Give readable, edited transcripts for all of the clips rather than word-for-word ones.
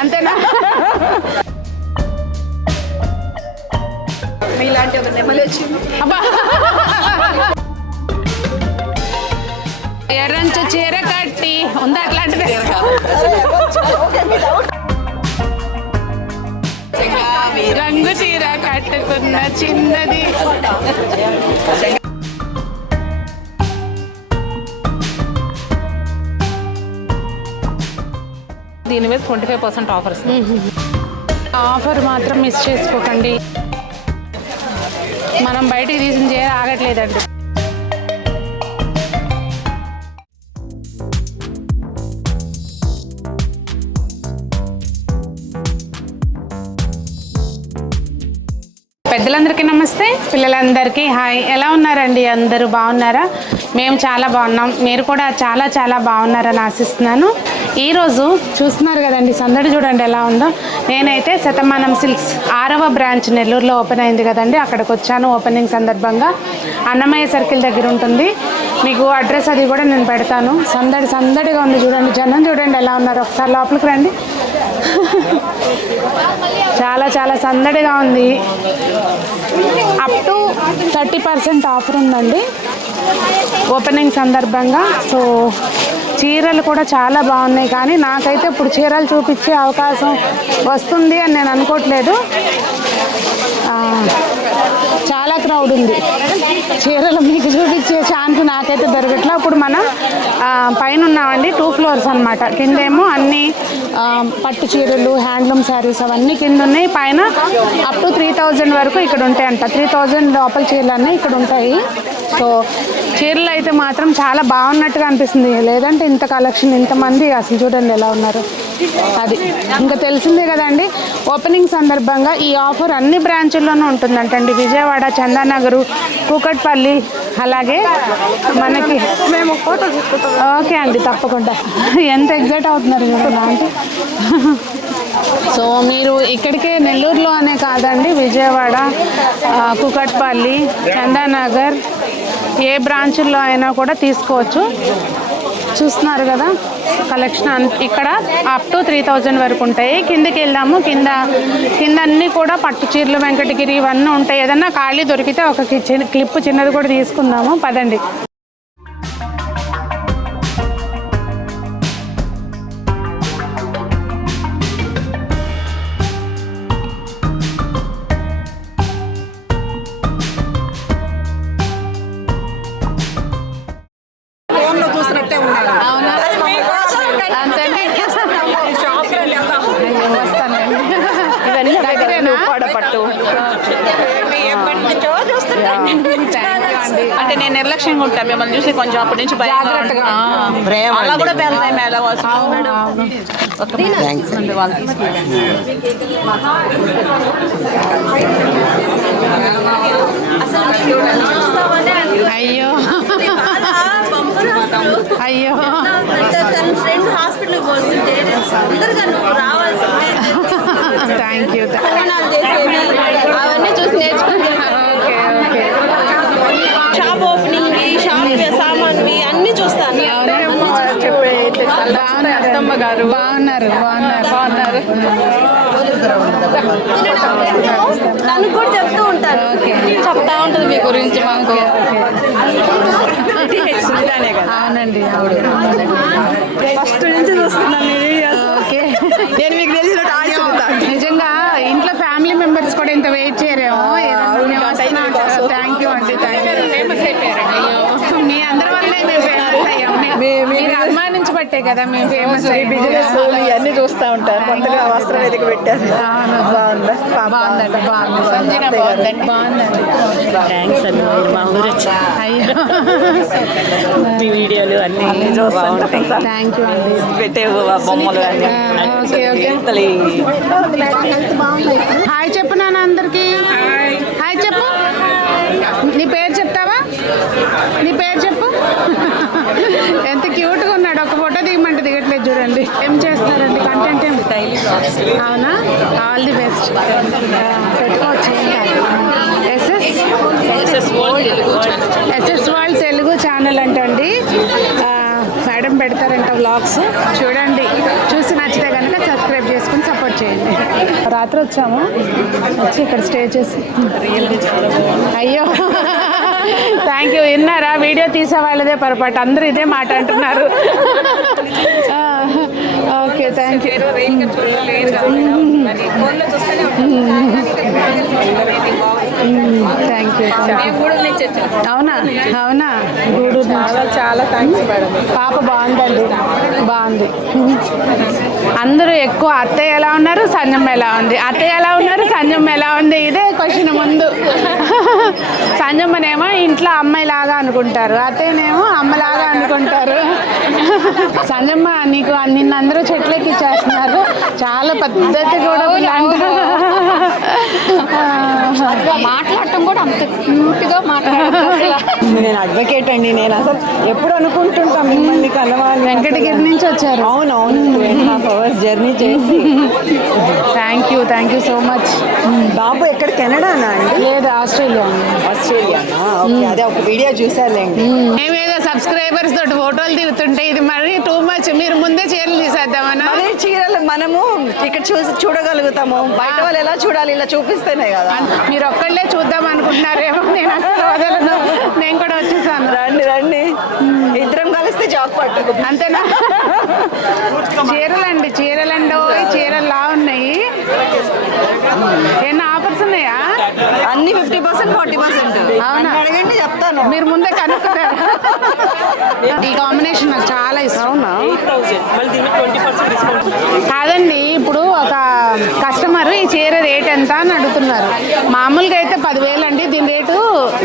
అంతేనా? మీలాంటి ఒక నెమలి వచ్చింది. ఎర్రంచు చీర కట్టి ఉందా అట్లాంటిది? రంగు చీర కట్టుకున్న చిన్నది. దీని మీద 25% ఆఫర్ ఇస్తుంది. ఆఫర్ మాత్రం మిస్ చేసుకోకండి. మనం బయటికి తీసిన చీర ఆగట్లేదండి. పెద్దలందరికీ నమస్తే, పిల్లలందరికీ హాయ్. ఎలా ఉన్నారండి? అందరూ బాగున్నారా? మేము చాలా బాగున్నాం. మీరు కూడా చాలా చాలా బాగున్నారని ఆశిస్తున్నాను. ఈరోజు చూస్తున్నారు కదండి, సందడి చూడండి ఎలా ఉందో. నేనైతే శతమానం సిల్క్స్ 6వ బ్రాంచ్ నెల్లూరులో ఓపెన్ అయింది కదండి, అక్కడికి వచ్చాను. ఓపెనింగ్ సందర్భంగా అన్నమయ్య సర్కిల్ దగ్గర ఉంటుంది. మీకు అడ్రస్ అది కూడా నేను పెడతాను. సందడి సందడిగా ఉంది చూడండి, జనం చూడండి ఎలా ఉన్నారు. ఒకసారి లోపలికి రండి. చాలా చాలా సందడిగా ఉంది. అప్ టు 30% ఆఫర్ ఉందండి ఓపెనింగ్ సందర్భంగా. సో చీరలు కూడా చాలా బాగున్నాయి, కానీ నాకైతే ఇప్పుడు చీరలు చూపించే అవకాశం వస్తుంది అని నేను అనుకోవట్లేదు. చాలా క్రౌడ్ ఉంది. చీరలు మీకు చూపించే ఛాన్స్ నాకైతే దొరకట్లా. ఇప్పుడు మనం పైన ఉన్నామండి, 2 floors అనమాట. కిందేమో అన్ని పట్టు చీరలు, హ్యాండ్లూమ్ శారీస్ అవన్నీ కింద ఉన్నాయి. పైన అప్ టు 3000 వరకు ఇక్కడ ఉంటాయంట. 3000 లోపల చీరలు అన్నీ ఇక్కడ ఉంటాయి. సో చీరలు అయితే మాత్రం చాలా బాగున్నట్టుగా అనిపిస్తుంది. లేదంటే ఇంత కలెక్షన్, ఇంతమంది అసలు చూడండి ఎలా ఉన్నారు. అది ఇంకా తెలిసిందే కదండి. ఓపెనింగ్ సందర్భంగా ఈ ఆఫర్ అన్ని బ్రాంచుల్లోనూ ఉంటుందంటండి. విజయవాడ, చందానగరు, కూకట్పల్లి, అలాగే మనకి మేము ఫోటో తీసుకుంటాం. ఓకే అండి, తప్పకుండా. ఎంత ఎగ్జైట్ అవుతున్నారు కదా అంటే. సో మీరు ఇక్కడికే నెల్లూరులో అనే కాదండి, విజయవాడ, కూకట్పల్లి, చందానగర్ ఏ బ్రాంచుల్లో అయినా కూడా తీసుకోవచ్చు. చూస్తున్నారు కదా కలెక్షన్. ఇక్కడ అప్ టు 3000 వరకు ఉంటాయి. కిందకి వెళ్దాము. కింద అన్నీ కూడా పట్టు చీరలు, వెంకటగిరి ఇవన్నీ ఉంటాయి. ఏదన్నా ఖాళీ దొరికితే ఒక క్లిప్ చిన్నది కూడా తీసుకుందాము, పదండి. చూసినట్టే ఉన్నాడు. అవునా? అంతే. ఇవన్నీ పట్టు. అంటే నేను నిర్లక్ష్యంగా ఉంటాను, మిమ్మల్ని చూసి కొంచెం అప్పటి నుంచి జాగ్రత్తగా అలా కూడా పెడతాయి మేళ అయ్యో అయ్యో ఫ్రెండ్ హాస్పిటల్ పోతుంటే అందరిగా నువ్వు రావాల్సిందే. Thank you. అవన్నీ చూసి నేర్చుకుంటున్నాను. Okay okay. Shop opening, shop సామాన్వి అన్ని చూస్తాను. అత్తమ్మ గారు బాగున్నారు. తనకు కూడా చెప్తూ ఉంటాను. చెప్తా ఉంటుంది మీ గురించి మాకు. అవునండి, ఫస్ట్ నుంచి చూస్తున్నాను. ఓకే. నేను మీకు తెలిసిన నిజంగా ఇంట్లో ఫ్యామిలీ మెంబర్స్ కూడా ఇంత వెయిట్ చేయరేమో. థ్యాంక్ యూ అండి, థ్యాంక్ యూ. ఫేమస్ అయిపోయారండి. మీ అందరి వల్లే మేము ఫేమస్ అయ్యాం. మీరు అనుమానించబట్టే కదా మేము ఫేమస్ అయ్యి. బిజినెస్ ఇవన్నీ చూస్తూ ఉంటారు. కొత్తగా వస్త్రం ఎదిగి పెట్టారు. బాగుందండి. థ్యాంక్స్ అండి, అయ్యో మీ వీడియోలు అన్నీ బాగుంటాయి. థ్యాంక్ యూ అండి. పెట్టే బొమ్మలు ఓకే ఓకే. హాయ్ చెప్పు నాన్న అందరికి. హాయ్ చెప్పు. నీ పేరు చెప్తావా? నీ పేరు చెప్పు. ఎంత క్యూట్గా ఉన్నాడు. ఒక ఫోటో దిగమంటే దిగట్లేదు చూడండి. ఏం చేస్తున్నారండి? కంటెంట్ ఏం? అవునా? All the best. పెట్టుకోవచ్చు. ఎస్ఎస్ వరల్డ్ తెలుగు ఛానల్ అంటండి. మేడం పెడతారంట వ్లాగ్స్. చూడండి, చూసి నచ్చితే కనుక సబ్స్క్రైబ్ రాత్రి వచ్చాము, వచ్చి ఇక్కడ స్టే చేసి. అయ్యో థ్యాంక్ యూ. విన్నారా, వీడియో తీసే వాళ్ళదే పొరపాటు, అందరూ ఇదే మాట అంటున్నారు. Okay thank you. Thank you. అవునా అవునా, గూడూరు చాలా థ్యాంక్స్ మేడం. పాప బాగుందండి, బాగుంది. అందరూ ఎక్కువ అత్తయ్య ఎలా ఉన్నారు, సంజమ్మ ఎలా ఉంది, అత్తయ్య ఎలా ఉన్నారు, సంజమ్మ ఎలా ఉంది, ఇదే క్వశ్చన్ ముందు. సంజమ్మనేమో ఇంట్లో అమ్మాయిలాగా అనుకుంటారు, అత్తయ్యనేమో అమ్మలాగా అనుకుంటారు. సంజమ్మ నీకు నిన్న అందరూ చెట్లెక్కి చేస్తున్నారు, చాలా పద్ధతి కూడా మాట్లాడటం కూడా అంత క్యూట్గా మాట్లాడతారు. నేను అడ్వకేట్ అండి. నేను అసలు ఎప్పుడు అనుకుంటుంటా మిమ్మల్ని కలవాలి. వెంకటగిరి నుంచి వచ్చారు. అవునవును, 2.5 hours జర్నీ చేసి. Thank you so much. బాబు ఎక్కడ, కెనడానా అండి? లేదు, ఆస్ట్రేలియా. ఆస్ట్రేలియానా? ఓకే, అదే ఒక వీడియో చూసారులేండి. మేమేదో సబ్స్క్రైబర్స్ తోటి ఫోటోలు దిగుతుంటే ఇది మరి టూ మచ్. మీరు ముందే చీరలు తీసేద్దామన్నా. అదే చీరలు మనము ఇక్కడ చూడగలుగుతాము, బయట వాళ్ళు ఎలా చూడాలి, ఇలా చూపిస్తేనే కదా. మీరు ఒక్కళ్ళే చూద్దాం అనుకుంటున్నారేమో, నేను అసలు వదలను. నేను కూడా వచ్చేసాను. రండి రండి, ఇద్దరం కలిస్తే జాబ్ పట్టు. అంతేనా? చీరలండి, చీరల్లా ఉన్నాయి. ఎన్ని ఆఫర్స్ ఉన్నాయా? అన్ని 50%, 40%. అవునా? అడగండి, చెప్తాను. మీరు ముందే కనుక్కున్నారు. ఈ కాంబినేషన్ నాకు చాలా ఇష్టం. అవునా? కాదండి, ఇప్పుడు ఒక కస్టమర్ ఈ చీర రేట్ ఎంత అని అడుగుతున్నారు. మామూలుగా అయితే 10,000 అండి దీని రేటు,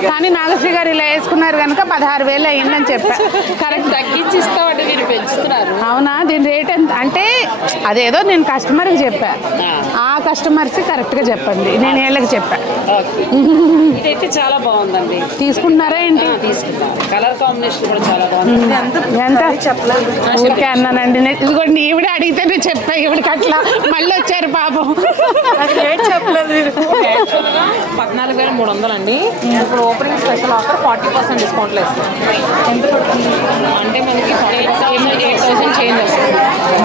కానీ నాగశ్రీ గారు ఇలా వేసుకున్నారు కనుక 16,000 అయ్యిందని చెప్పా. కరెక్ట్, తగ్గించి ఇస్తామంటే మీరు పెంచుతున్నారు. అవునా? దీని రేట్ ఎంత అంటే అదేదో నేను కస్టమర్కి చెప్పా, ఆ కస్టమర్స్ కరెక్ట్గా చెప్పండి, నేను వీళ్ళకి చెప్పా. ఇదైతే చాలా బాగుందండి. తీసుకుంటున్నారా ఏంటి? తీసుకుంటాం. కలర్ కాంబినేషన్ కూడా చాలా బాగుంది. ఎంత చెప్పలేదు, ఊరికే అన్నానండి. ఇదిగోండి, ఈవిడ అడిగితే నేను చెప్పా, ఈవిడికి అట్లా మళ్ళీ వచ్చారు పాపం. చెప్పలేదు. 14,300 అండి. ఇప్పుడు ఓపెనింగ్ స్పెషల్ ఆఫర్ 40% డిస్కౌంట్లో ఇస్తాం. అంటే మనకి 8,000 చేంజ్ వస్తుంది.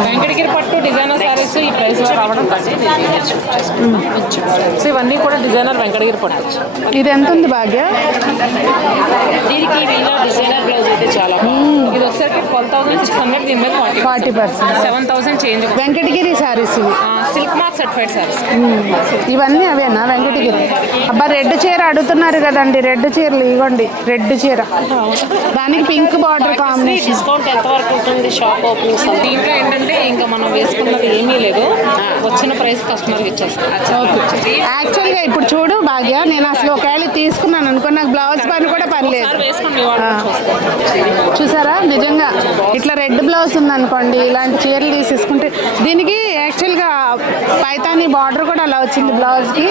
వెంకటగిరి పట్టు డిజైనర్ శారీస్ ఈ ప్రైస్లో రావడం సో ఇవన్నీ కూడా డిజైనర్ వెంకటగిరి పట్టు. ఇది ఎంత ఉంది భాగ్య? దీనికి వీళ్ళ డిజైనర్ బ్లౌజ్ అయితే చాలా బాగుంది. ఇది వచ్చేసరికి 12,600, దీని మీద 40%, 7,000 చేంజ్. వెంకటగిరి శారీస్ ఇవి. Silk mark certified saris. ఇవన్నీ అవేనా వెంకటగిరి? అబ్బా, రెడ్ చీర అడుగుతున్నారు కదండి, రెడ్ చీరలు ఇవ్వండి. రెడ్ చీర, దానికి పింక్ బార్డర్ కాంబినేషన్. డిస్కౌంట్ ఎంత వరకు ఉంటుంది షాప్ ఓపెనింగ్స్? దీంట్లో ఏంటంటే ఇంకా మనం వేసుకున్నది ఏమీ లేదు, వచ్చిన ప్రైస్ కస్టమర్కి ఇచ్చేస్తాం. ఓకే, యాక్చువల్గా ఇప్పుడు చూడు భాగ్య, నేను అసలు ఒకవేళ తీసుకున్నాను అనుకో, నాకు బ్లౌజ్ పని కూడా పని లేదు. చూసారా, నిజంగా ఇట్లా రెడ్ బ్లౌజ్ ఉందనుకోండి, ఇలాంటి చీరలు తీసేసుకుంటే దీనికి యాక్చువల్గా పైతాని బార్డర్ కూడా అలా వచ్చింది బ్లౌజ్కి,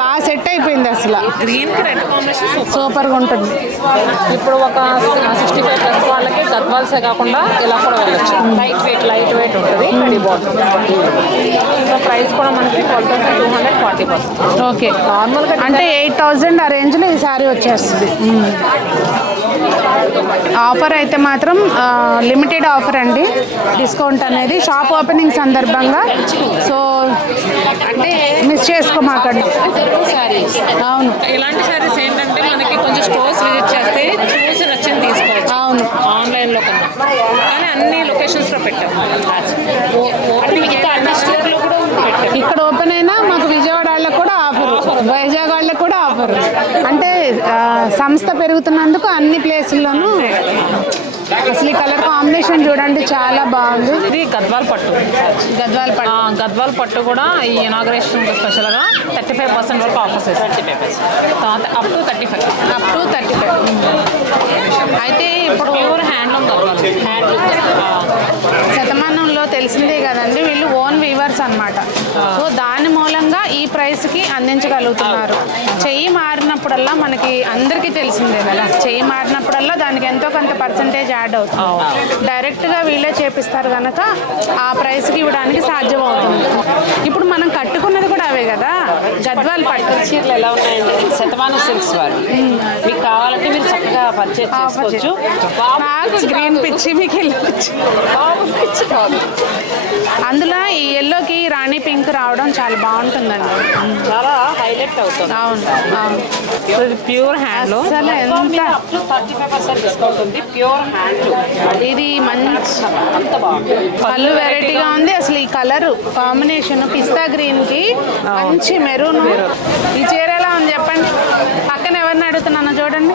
బాగా సెట్ అయిపోయింది అసలు. గ్రీన్కి రెడ్ కాంబినేషన్ సూపర్గా ఉంటుంది. ఇప్పుడు ఒక 65+ వాళ్ళకి గద్వాల్సే కాకుండా ఇలా కూడా వెళ్ళచ్చు. లైట్ వెయిట్ ఉంటుంది, రెడీ బార్డర్. ఇంకా ప్రైస్ కూడా మనకి 12,200, 40%. ఓకే, నార్మల్గా అంటే 8,000 ఆ రేంజ్లో ఈ సారీ వచ్చేస్తుంది. ఆఫర్ అయితే మాత్రం లిమిటెడ్ ఆఫర్ అండి, డిస్కౌంట్ అనేది షాప్ ఓపెనింగ్ సందర్భంగా. సో అంటే మిస్ చేసుకోమాకండి. అవును, ఇలాంటి శారీస్ ఏంటంటే మనకి కొంచెం స్టోర్స్ విజిట్ చేస్తే చూసి నచ్చింది తీసుకోవచ్చు. అవును, ఆన్లైన్లో కన్నా. కానీ అన్ని లొకేషన్స్లో పెట్టాం. అన్ని స్టోర్లో కూడా పెట్టాం. ఇక్కడ ఓపెన్ అయినా మాకు విజయవాడ వాళ్ళకు కూడా ఆఫర్, వైజాగ్ వాళ్ళకు కూడా ఆఫర్. అంటే సంస్థ పెరుగుతున్నందుకు అన్ని ప్లేసుల్లోనూ. అసలు ఈ కలర్ కాంబినేషన్ చూడండి, చాలా బాగుంది. ఇది గద్వాల్ పట్టు. గద్వాల్ పట్టు కూడా ఈ ఇనాగ్రేషన్ స్పెషల్గా 35% వరకు ఆఫర్స్ వేస్తాం. 35% అప్ టు 35. అయితే ఇప్పుడు ప్యూర్ హ్యాండ్లూమ్ గద్వాల్. శతమానంలో తెలిసిందే కదండి, వీళ్ళు ఓన్ వీవర్స్ అన్నమాట. సో దాని మూలంగా ఈ ప్రైస్కి అందించగలుగుతున్నారు. చెయ్యి మారినప్పుడల్లా మనకి అందరికీ తెలిసిందే కదా, చెయ్యి మారినప్పుడల్లా దానికి ఎంతో కొంత పర్సంటేజ్ యాడ్ అవుతుంది. డైరెక్ట్గా వీళ్ళే చేపిస్తారు కనుక ఆ ప్రైస్కి ఇవ్వడానికి సాధ్యం అవుతుంది. ఇప్పుడు మనం కట్టుకున్నది కూడా అవే కదా, గద్వాల్ పట్టు చీరలు ఎలా ఉన్నాయండి? శతమానం సిల్క్స్ వారు. మీకు కావాలంటే మీరు చక్కగా పర్చేజ్ చేసుకోవచ్చు. నాకు గ్రీన్ పిచ్చి, మీకు ఎల్లో పిచ్చి. అందులో ఈ ఎల్లోకి రాణి రాణి పింక్ రావడం చాలా బాగుంటుందండి. చాలా హైలైట్ అవుతుంది. అవును అవును. Pure handloom. అసలు ఎంత 35% డిస్కౌంట్ ఉంది. Pure handloom. ఇది మంచి అంత బాగుంది. పళ్ళు వెరైటీగా ఉంది. అసలు ఈ కలర్ కాంబినేషన్ పిస్తా గ్రీన్ కి మంచి మెరూన్. ఈ చీర ఎలా ఉంది చెప్పండి. పక్కన ఎవరిని అడుగుతున్నానో చూడండి.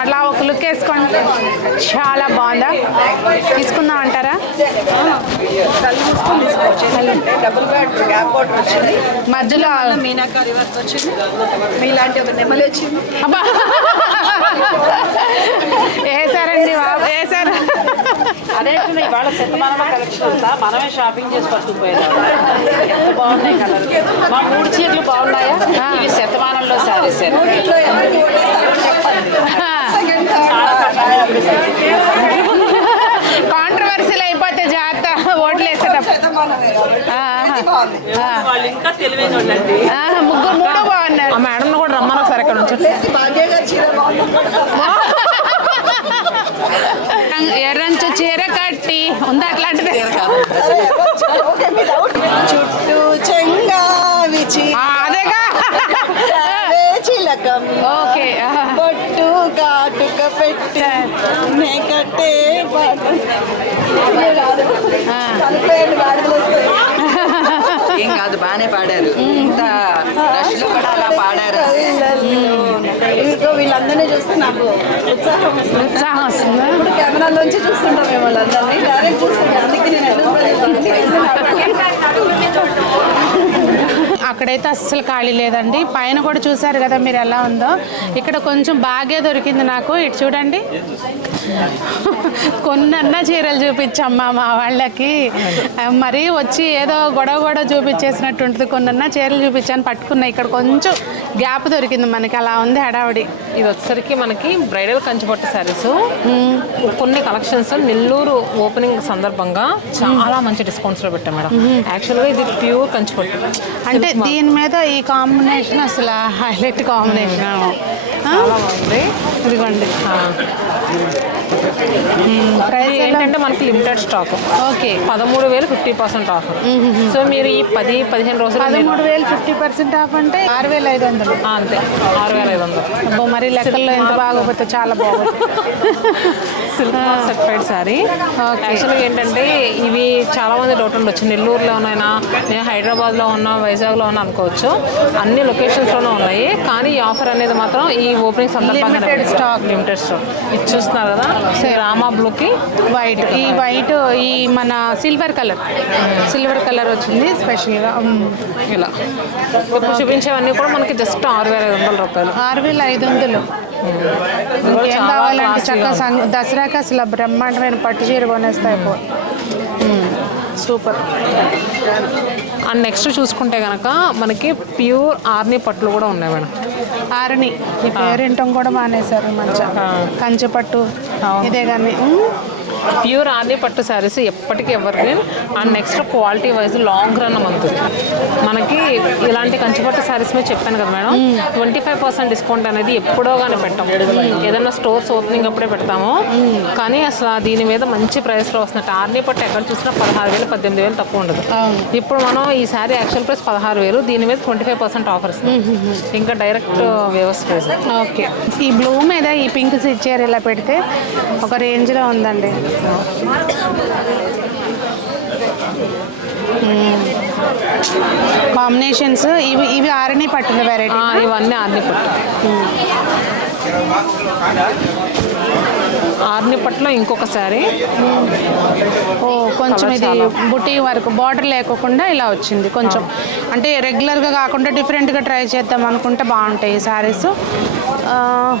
అట్లా ఒక లుక్ వేసుకోండి. చాలా బాగుందా? తీసుకుందాం అంటారా? డబుల్ గ్యాప్ బోర్డర్ వచ్చింది, మధ్యలో మీనాకారి వర్క్ వచ్చింది, మీలాంటి ఒక నెమలి వచ్చింది. అబ్బా వేసారండి బాబు, వేసారు. అదే ఇవాళ శతమానం కలెక్షన్ అంతా మనమే షాపింగ్ చేసి పట్టుకుపోయేది. ఎంత బాగున్నాయి కలర్. మా 3 చీరలు బాగున్నాయా? ఇవి శతమానంలో సారీస్. ఇంట్లో ఎవరికి ఓటేస్తారో చెప్పండి. సెకండ్ థర్డ్ కాంట్రవర్సీలు అయిపోతే జాగ్రత్త ఓట్లు వేసేటప్పుడు. శతమానమే కాబట్టి ఇది బాగుంది. వాళ్ళు ఇంకా తెలివైన వాళ్ళండి. మూడు బాగున్నారు. ఆ మేడం కూడా రమ్మని ఒకసారి ఇక్కడ నుంచి. ప్లేస్ భాగ్య గారి చీర బాగుంది. ఎర్రంచు చీర కట్టి ఉందా అట్లాంటిది? సరే, ఓకే, మీ డౌట్. చుట్టూ చెంగావిచి అదేగా. చిలకం ఓకే. బొట్టు కాటుక పెట్టి నే కట్టే పాట కలిపేయండి, వాడుకలు వస్తాయి. ఏం కాదు, బాగానే పాడారు. ఇంత రష్లో కూడా అలా పాడారు. ఇంకో వీళ్ళందరినీ చూస్తే నాకు ఉత్సాహం వస్తుంది. ఉత్సాహం వస్తుందా? ఇప్పుడు కెమెరాలోంచి చూస్తుంటాం మేము వాళ్ళందరినీ, డైరెక్ట్ చూస్తుంటాం. అందుకే నేను అక్కడైతే అస్సలు ఖాళీ లేదండి. పైన కూడా చూసారు కదా మీరు ఎలా ఉందో. ఇక్కడ కొంచెం బాగా దొరికింది నాకు. ఇటు చూడండి. కొన్నన్నా చీరలు చూపించమ్మా మా వాళ్ళకి. మరి వచ్చి ఏదో గొడవ చూపించేసినట్టు ఉంటుంది. కొన్నన్నా చీరలు చూపించాను, పట్టుకున్నా. ఇక్కడ కొంచెం గ్యాప్ దొరికింది మనకి. అలా ఉంది హడావుడి. ఇది వచ్చేసరికి మనకి బ్రైడల్ కంచిపట్టు శారీస్ కొన్ని కలెక్షన్స్ నెల్లూరు ఓపెనింగ్ సందర్భంగా చాలా మంచి డిస్కౌంట్స్ లో పెట్టాం మేడం. యాక్చువల్గా ఇది ప్యూర్ కంచిపట్టు. అంటే దీని మీద ఈ కాంబినేషన్ అసలు హైలైట్ కాంబినేషన్. చాలా బాగుంది. ఇదిగోండి. ప్రైస్ ఏంటంటే మనకి limited stock. Okay. 13,000 50% of. So మీరు ఈ 10-15 రోజులు 13,000 50% ఆఫ్ అంటే 6,500. అంతే 6,500. అబ్బో, మరి లెక్కల్లో ఎంత బాగోపోతే చాలా బాగుంది. Silk certified sari. యాక్చువల్గా ఏంటంటే ఇవి చాలా మంది డౌట్ ఉండొచ్చు. నెల్లూరులో ఉన్నాయినా, నేను హైదరాబాద్లో ఉన్నా, వైజాగ్లో ఉన్నా అనుకోవచ్చు. అన్ని లొకేషన్స్లోనే ఉన్నాయి. కానీ ఈ ఆఫర్ అనేది మాత్రం ఈ ఓపెనింగ్ సందర్భంగా లిమిటెడ్ స్టాక్. ఇది చూస్తున్నారు కదా, రామా బ్లూకి వైట్. ఈ వైట్ ఈ మన సిల్వర్ కలర్ వచ్చింది స్పెషల్గా. ఇలా ఇప్పుడు చూపించేవన్నీ కూడా మనకి జస్ట్ 6,500 రూపాయలు. 6,500. ఇంకేం కావాలంటే చక్కగా దసరాకి అసలు బ్రహ్మాండమైన పట్టు చీర కొనేస్తాయి. సూపర్. అండ్ నెక్స్ట్ చూసుకుంటే కనుక మనకి ప్యూర్ ఆర్ని పట్టులు కూడా ఉన్నాయి మేడం. ఆర్ని ఈ పేరింటం కూడా మానేశారు. మంచిగా కంచి పట్టు ఇదే కానీ. ప్యూర్ ఆర్ని పట్టు శారీస్ ఎప్పటికీ ever green. And next quality wise long run అవుతుంది మనకి. ఇలాంటి కంచిపట్టు శారీస్ మీద చెప్పాను కదా మేడం, 25% డిస్కౌంట్ అనేది ఎప్పుడో కానీ పెట్టాం. ఏదైనా స్టోర్స్ ఓపెనింగ్ అప్పుడే పెడతాము. కానీ అసలు దీని మీద మంచి ప్రైస్లో వస్తున్నట్టు. ఆర్ని పట్టు ఎక్కడ చూసినా 16,000 18,000 తక్కువ ఉండదు. ఇప్పుడు మనం ఈ శారీ యాక్చువల్ ప్రైస్ 16,000, దీని మీద 25% ఆఫర్స్. ఇంకా డైరెక్ట్ వ్యవస్థ ప్రైస్. ఓకే. ఈ బ్లూ మీద ఈ పింక్ ఇచ్చారు, ఇలా పెడితే ఒక రేంజ్లో ఉందండి. కాంబినేషన్స్ ఇవి ఆర్ని పట్టుల వెరైటీ. ఇవన్నీ ఆర్ని పట్టు. ఆర్ని పట్టులో ఇంకొక శారీ. ఓ కొంచెం ఇది బుటీ వరకు బార్డర్ లేకుండా ఇలా వచ్చింది. కొంచెం అంటే రెగ్యులర్గా కాకుండా డిఫరెంట్గా ట్రై చేద్దాం అనుకుంటే బాగుంటాయి ఈ శారీస్.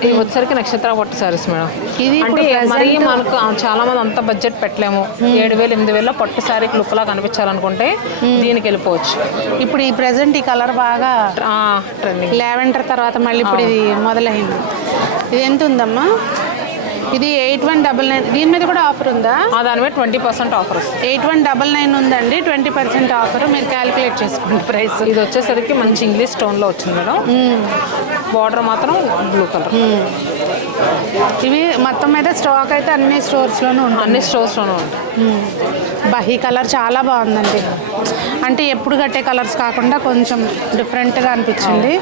ఇవి వచ్చేసరికి నక్షత్ర పట్టు శారీస్ మేడం. ఇది అంటే మరి మనకు చాలా మంది అంత బడ్జెట్ పెట్టలేము. 7,000 8,000 పట్టు శారీకి లుక్ లా కనిపించాలనుకుంటే దీనికి వెళ్ళిపోవచ్చు. ఇప్పుడు ఈ ప్రెసెంట్ ఈ కలర్ బాగా ట్రెండింగ్. లావెండర్ తర్వాత మళ్ళీ ఇప్పుడు ఇది మొదలైంది. ఇది ఎంత ఉందమ్మా? ఇది 8199. దీని మీద కూడా ఆఫర్ ఉందా? దాని మీద 20% ఆఫర్ వస్తుంది. 8199 ఉందండి, 20% ఆఫర్. మీరు క్యాలిక్యులేట్ చేసుకోండి ప్రైస్. ఇది వచ్చేసరికి మంచి ఇంగ్లీష్ స్టోన్లో వచ్చింది మేడం. బార్డర్ మాత్రం బ్లూ కలర్. ఇవి మొత్తం మీద స్టాక్ అయితే అన్ని స్టోర్స్లోనూ ఉంటుంది. అన్ని స్టోర్స్లోనూ ఉంటాయి. ఈ కలర్ చాలా బాగుందండి. అంటే ఎప్పుడు కట్టే కలర్స్ కాకుండా కొంచెం డిఫరెంట్గా అనిపించింది.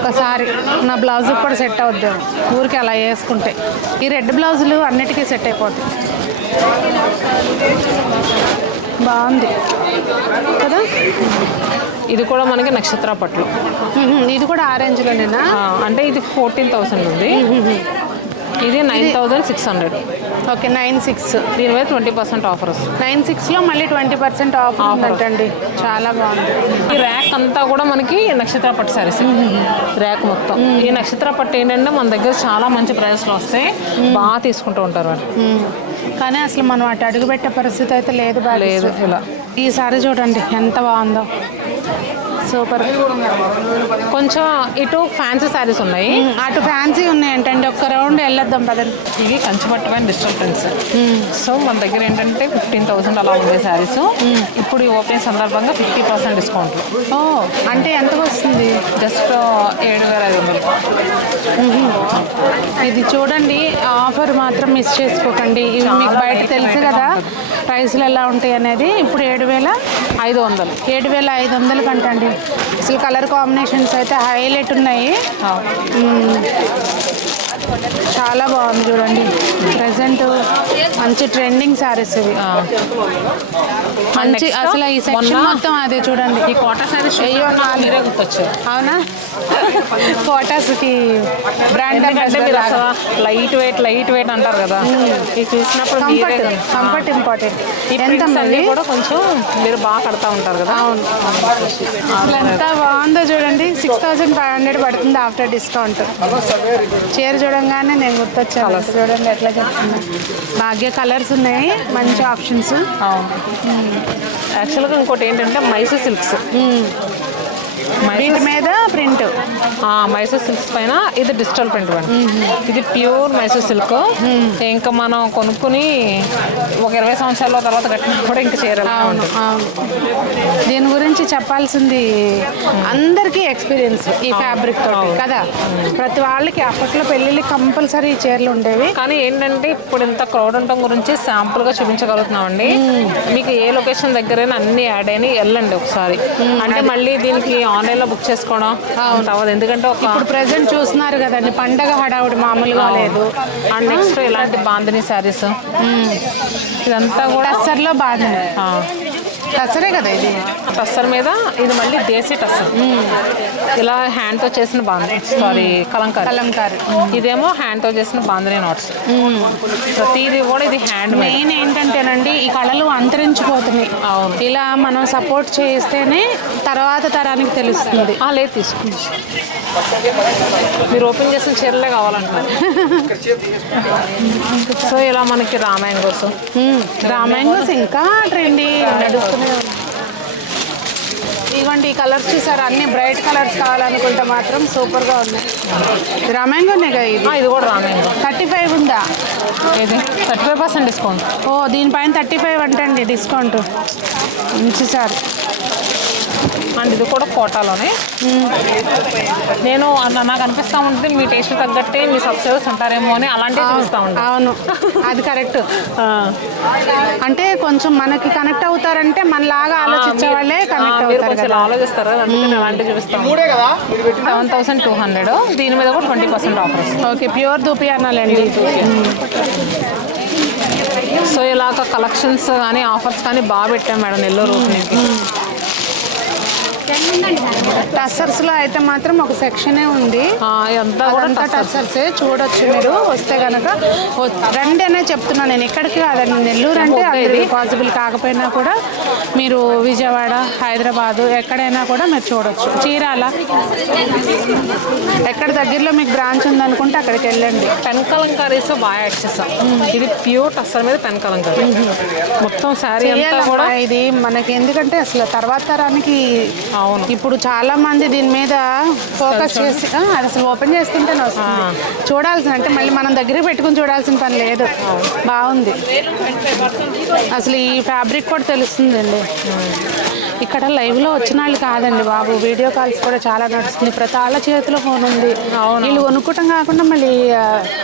ఒకసారి నా బ్లౌజ్కి కూడా సెట్ అవుద్ది ఊరికి అలా వేసుకుంటే. ఈ రెడ్ బ్లౌజులు అన్నిటికీ సెట్ అయిపోతాయి. బాగుంది కదా. ఇది కూడా మనకి నక్షత్ర పట్లు. ఇది కూడా ఆరెంజ్లోనేనా? అంటే ఇది 14,000 ఉంది. ఇది 9,600. ఓకే 96. దీని మీద 20% ఆఫర్ వస్తుంది. 96లో మళ్ళీ 20% ఆఫర్ ఉందంటండి. చాలా బాగుంది. ఈ ర్యాక్ అంతా కూడా మనకి నక్షత్ర పట్టు సారీస్. ర్యాక్ మొత్తం ఈ నక్షత్ర పట్టు ఏంటంటే మన దగ్గర చాలా మంచి ప్రైస్లో వస్తాయి. బాగా తీసుకుంటూ ఉంటారు వాళ్ళు. కానీ అసలు మనం అటు అడుగు పెట్టే పరిస్థితి అయితే లేదు. లేదు. ఇలా ఈ సారీ చూడండి ఎంత బాగుందో, సూపర్. కొంచెం ఇటు ఫ్యాన్సీ శారీస్ ఉన్నాయి, అటు ఫ్యాన్సీ ఉన్నాయి ఏంటండి. ఒక్క రౌండ్ వెళ్ళొద్దాం పదండి. ఇవి కంచి పట్టు పైన డిజిటల్ ప్రింట్స్. సో మన దగ్గర ఏంటంటే 15,000 అలా ఉండే శారీస్. ఇప్పుడు ఈ ఓపెన్ సందర్భంగా 50% డిస్కౌంట్. ఓ అంటే ఎంతకు వస్తుంది? జస్ట్ 7,500. ఇది చూడండి, ఆఫర్ మాత్రం మిస్ చేసుకోకండి. ఇవి మీకు బయట తెలుసు కదా ప్రైస్లు ఎలా ఉంటాయి అనేది. ఇప్పుడు 7,500. 7,500 కంటండి. అసలు కలర్ కాంబినేషన్స్ అయితే హైలైట్ ఉన్నాయి. చాలా బాగుంది చూడండి. ప్రజెంట్ మంచి ట్రెండింగ్ శారీస్ ఇవి. మంచి అసలు ఈ సెక్షన్ మొత్తం అదే చూడండి. ఈ కోటా శారీస్ అయ్యో మీరే గుర్తొచ్చారు. అవునా? కోటాస్కి బ్రాండ్ లైట్ వెయిట్ అంటారు కదా. ఇది చూసినప్పుడు కంఫర్ట్ ఇంపార్టెంట్. ఎంత కూడా కొంచెం మీరు బాగా కడతా ఉంటారు కదా. అవును. అసలు ఎంత బాగుందో చూడండి. 6,500 పడుతుంది ఆఫ్టర్ డిస్కౌంట్. చీర చూడంగానే నేను గుర్తొచ్చాను. చూడండి ఎట్లా చెప్తున్నా. భాగ్య కలర్స్ ఉన్నాయి, మంచి ఆప్షన్స్. యాక్చువల్గా ఇంకోటి ఏంటంటే మైసూర్ సిల్క్స్. వీటి మీద ప్రింట్. మైసూర్ సిల్క్స్ పైన ఇది డిజిటల్ ప్రింట్. ఇది ప్యూర్ మైసూర్ సిల్క్. ఇంకా మనం కొనుక్కుని ఒక 20 సంవత్సరాల తర్వాత కట్టినా కూడా ఇంకా చేరాలి. అవును. దీని గురించి చెప్పాల్సింది అందరికీ ఎక్స్పీరియన్స్ ఈ ఫ్యాబ్రిక్ తోటి కదా. ప్రతి వాళ్ళకి అప్పట్లో పెళ్ళిళ్ళకి కంపల్సరీ చీరలు ఉండేవి. కానీ ఏంటంటే ఇప్పుడు ఇంత క్రౌడ్ ఉండటం గురించి శాంపుల్గా చూపించగలుగుతున్నామండి. మీకు ఏ లొకేషన్ దగ్గరైనా అన్ని యాడ్ అయినా వెళ్ళండి ఒకసారి. అంటే మళ్ళీ దీనికి ఆన్లైన్లో బుక్ చేసుకోవడం అవ్వదు. ఎందుకంటే ఇప్పుడు ప్రెసెంట్ చూస్తున్నారు కదండి, పండగ హడావుడి మామూలుగా లేదు. అండ్ నెక్స్ట్ ఇలాంటి బాందిని శారీస్ ఇదంతా కూడా టస్సర్లో బాందిని. టస్సరే కదా ఇది. టస్సర్ మీద ఇది మళ్ళీ దేశీ టస్సర్. ఇలా హ్యాండ్తో చేసిన బాందిని, సారీ కలంకారీ. ఇదేమో హ్యాండ్తో చేసిన బాందిని నాట్స్. ప్రతిదీ కూడా ఇది హ్యాండ్. మెయిన్ ఏంటంటేనండి ఈ కళలు అంతరించిపోతున్నాయి. ఇలా మనం సపోర్ట్ చేస్తేనే తర్వాత తరానికి తెలుస్తుంది. లేదు తీసుకుంది. మీరు ఓపెన్ చేసిన చీరలే కావాలంటున్నారు. సో ఇలా మనకి రామాయంగోస్ ఇంకా ట్రెండీ నడుస్తూనే ఉంది. ఇవ్వండి ఈ కలర్స్ చూసారు, అన్ని బ్రైట్ కలర్స్ కావాలనుకుంటే మాత్రం సూపర్గా ఉన్నాయి. రామాయంగోనే కదా ఇది. ఇది కూడా రామాయంగో. 35 ఉందా? ఇది 35% డిస్కౌంట్. ఓ దీనిపైన 35 అంటండి డిస్కౌంట్. మంచి సార్. అండ్ ఇది కూడా కోటాలోనే. నేను నాకు అనిపిస్తూ ఉంటుంది మీ టేస్ట్ తగ్గట్టే మీ సబ్స్క్రైబర్స్ ఉంటారేమో అని అలాంటివి చూపిస్తూ ఉంటాను. అవును అది కరెక్ట్. అంటే కొంచెం మనకి కనెక్ట్ అవుతారంటే మనలాగా ఆలోచించే వాళ్ళే కనెక్ట్ అవుతారు కదా. ఆలోచిస్తారు అందుకని అలాంటివి చూపిస్తాను. 7,200. దీని మీద కూడా 20% ఆఫర్. ఓకే ప్యూర్ దూపి అనాలండి. సో ఇలాగ కలెక్షన్స్ కానీ ఆఫర్స్ కానీ బాగా పెట్టాం మేడం నెల్లూరు ఓపెనింగ్కి. టస్సర్స్లో అయితే మాత్రం ఒక సెక్షనే ఉంది. అదంతా టస్సర్సే. చూడొచ్చు మీరు వస్తే కనుక. రండి అనే చెప్తున్నాను నేను. ఇక్కడికి కాదండి, నెల్లూరు అంటే అది పాసిబుల్ కాకపోయినా కూడా మీరు విజయవాడ, హైదరాబాదు ఎక్కడైనా కూడా మీరు చూడొచ్చు. చీరాల ఎక్కడ దగ్గరలో మీకు బ్రాంచ్ ఉందనుకుంటే అక్కడికి వెళ్ళండి. పెన్ కలంకారీస్ బాగా యాడ్ చేస్తాం. ఇది ప్యూర్ టస్సర్ మీద పెన్ కలంకారీ మొత్తం శారీ అంతా కూడా. ఇది మనకి ఎందుకంటే అసలు తర్వాత తరానికి అవును ఇప్పుడు చాలా మంది దీని మీద ఫోకస్ చేసి అది అసలు ఓపెన్ చేస్తుంటేనే వస్తుంది. చూడాల్సిన అంటే మళ్ళీ మనం దగ్గర పెట్టుకుని చూడాల్సిన పని లేదు. బాగుంది అసలు ఈ ఫ్యాబ్రిక్ కూడా తెలుస్తుందండి. ఇక్కడ లైవ్లో వచ్చిన వాళ్ళు కాదండి బాబు, వీడియో కాల్స్ కూడా చాలా నడుస్తుంది. ప్రతి వాళ్ళ చేతిలో ఫోన్ ఉంది. వీళ్ళు కొనుక్కోవటం కాకుండా మళ్ళీ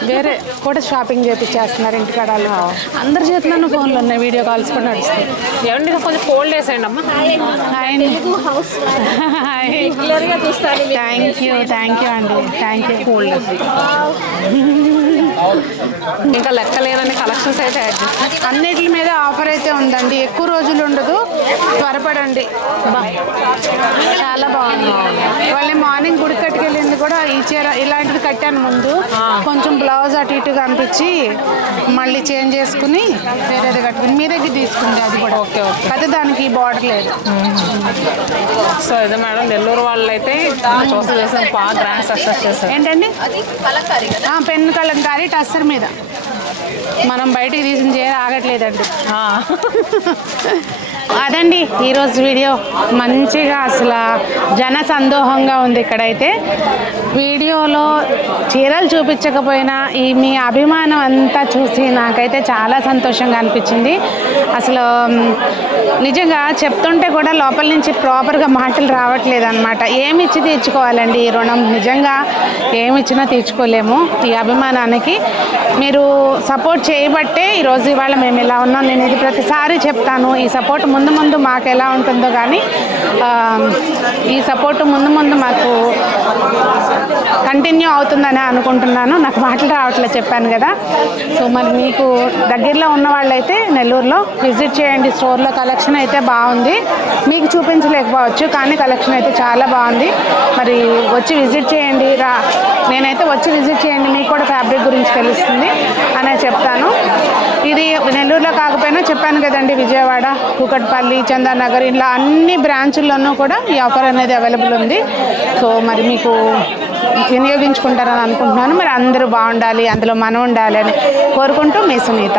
వేరే కూడా షాపింగ్ చేపించేస్తున్నారు ఇంటికాడ. అందరి చేతిలోనూ ఫోన్లు ఉన్నాయి, వీడియో కాల్స్ కూడా నడుస్తాయి. ఏమండి కొంచెం కోల్డ్ వేసేయండి అమ్మా. థ్యాంక్ యూ అండి, థ్యాంక్ యూ. ఇంకా లెక్క లేదని కలెక్షన్స్ అయితే యాడ్ చేస్తాం. అన్నిటి మీద ఆఫర్ అయితే ఉందండి, ఎక్కువ రోజులు ఉండదు, త్వరపడండి. చాలా బాగుంది. వాళ్ళని మార్నింగ్ గుడి కట్టుకెళ్ళింది కూడా ఈ చీర ఇలాంటిది కట్టాను ముందు, కొంచెం బ్లౌజ్ అటు ఇటుగా అనిపించి మళ్ళీ చేంజ్ చేసుకుని వేరేది కట్టుకుని మీ దగ్గర తీసుకుంది. అది కూడా ఓకే అయితే దానికి బార్డర్ లేదు. సో ఇది మేడం నెల్లూరు వాళ్ళు అయితే చూసి చేసాం, బాగా గ్రాండ్ సక్సెస్ చేశారు. ఏంటండి పెన్ కలంకారీ టస్సర్ మీద మనం బయటికి తీసిన చీర ఆగట్లేదండి. అదండి ఈరోజు వీడియో. మంచిగా అసలు జన సందోహంగా ఉంది ఇక్కడైతే. వీడియోలో చీరలు చూపించకపోయినా ఈ మీ అభిమానం అంతా చూసి నాకైతే చాలా సంతోషంగా అనిపించింది. అసలు నిజంగా చెప్తుంటే కూడా లోపల నుంచి ప్రాపర్గా మాటలు రావట్లేదు అనమాట. ఏమి ఇచ్చి తీర్చుకోవాలండి ఈ రుణం? నిజంగా ఏమి ఇచ్చినా తీర్చుకోలేము ఈ అభిమానానికి. మీరు సపోర్ట్ చేయబట్టే ఈరోజు ఇవాళ మేము ఇలా ఉన్నాం. నేను ఇది ప్రతిసారి చెప్తాను, ఈ సపోర్ట్ ముందు ముందు మాకు ఎలా ఉంటుందో కానీ ఈ సపోర్ట్ ముందు ముందు మాకు కంటిన్యూ అవుతుందని అనుకుంటున్నాను. నాకు మాటలు రావట్లేదు చెప్పాను కదా. సో మరి మీకు దగ్గరలో ఉన్న వాళ్ళైతే నెల్లూరులో విజిట్ చేయండి. స్టోర్లో కలెక్షన్ అయితే బాగుంది, మీకు చూపించలేకపోవచ్చు కానీ కలెక్షన్ అయితే చాలా బాగుంది. మరి వచ్చి విజిట్ చేయండి. నేనైతే వచ్చి విజిట్ చేయండి, మీకు కూడా ఫ్యాబ్రిక్ గురించి తెలుస్తుంది అనే చెప్తాను. ఇది నెల్లూరులో కాకపోయినా చెప్పాను కదండి, విజయవాడ, కూకట్పల్లి, చందానగర్ ఇలా అన్ని బ్రాంచుల్లోనూ కూడా ఈ ఆఫర్ అనేది అవైలబుల్ ఉంది. సో మరి మీకు వినియోగించుకుంటారని అనుకుంటున్నాను. మరి అందరూ బాగుండాలి, అందులో మనం ఉండాలి అని కోరుకుంటూ మీ సునీత.